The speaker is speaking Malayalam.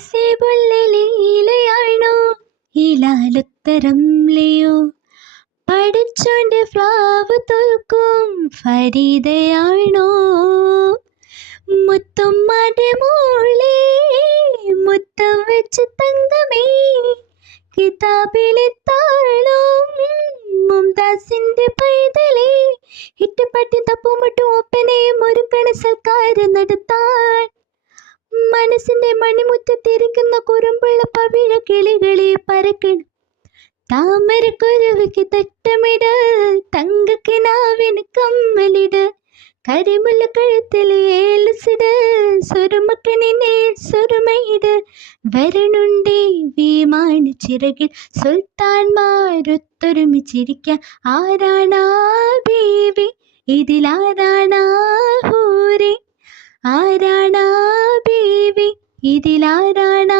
നസീബുള്ള ലീലയാണോ ഹിലാലുത്തരം ലിയോ പഠിച്ചോന്റെ ഫ്ലാവ് തോൽക്കും ഫരീദയാണോ മുത്തുമ്മാന്റെ മോളെ മുത്തം വെച്ച് തങ്കമേ കിതാബിലെ താളം മുംതാസിന്റെ പൈതലേ ഹിറ്റുപട്ടി തപ്പുമുട്ടും ഒപ്പനെ മുറുക്കണ സൽക്കാരം നടത്താൻ മനസ്സിന്റെ മണിമുറ്റത്തിരിക്കുന്ന കുറുമ്പുള്ള പവിഴ കിളികളെ പറക്കണം താമരക്കുരുവിക്ക് തട്ടമിട് തങ്കക്കിനാവിന് കമ്മലിട് കരിമുള്ള കഴുത്തിൽ ഏലസിട് സുരുമക്കണിനെ സുരുമയിട് വരണുണ്ടേ വിമാന ചിറകിൽ സുൽത്താൻമാരൊത്തൊരുമിച്ചിരിക്കാൻ ആരാണാ ബീവി ഇതിലാരാണാ ഹൂറി ആരാണാ ബീവി ഇതിലാരാണാ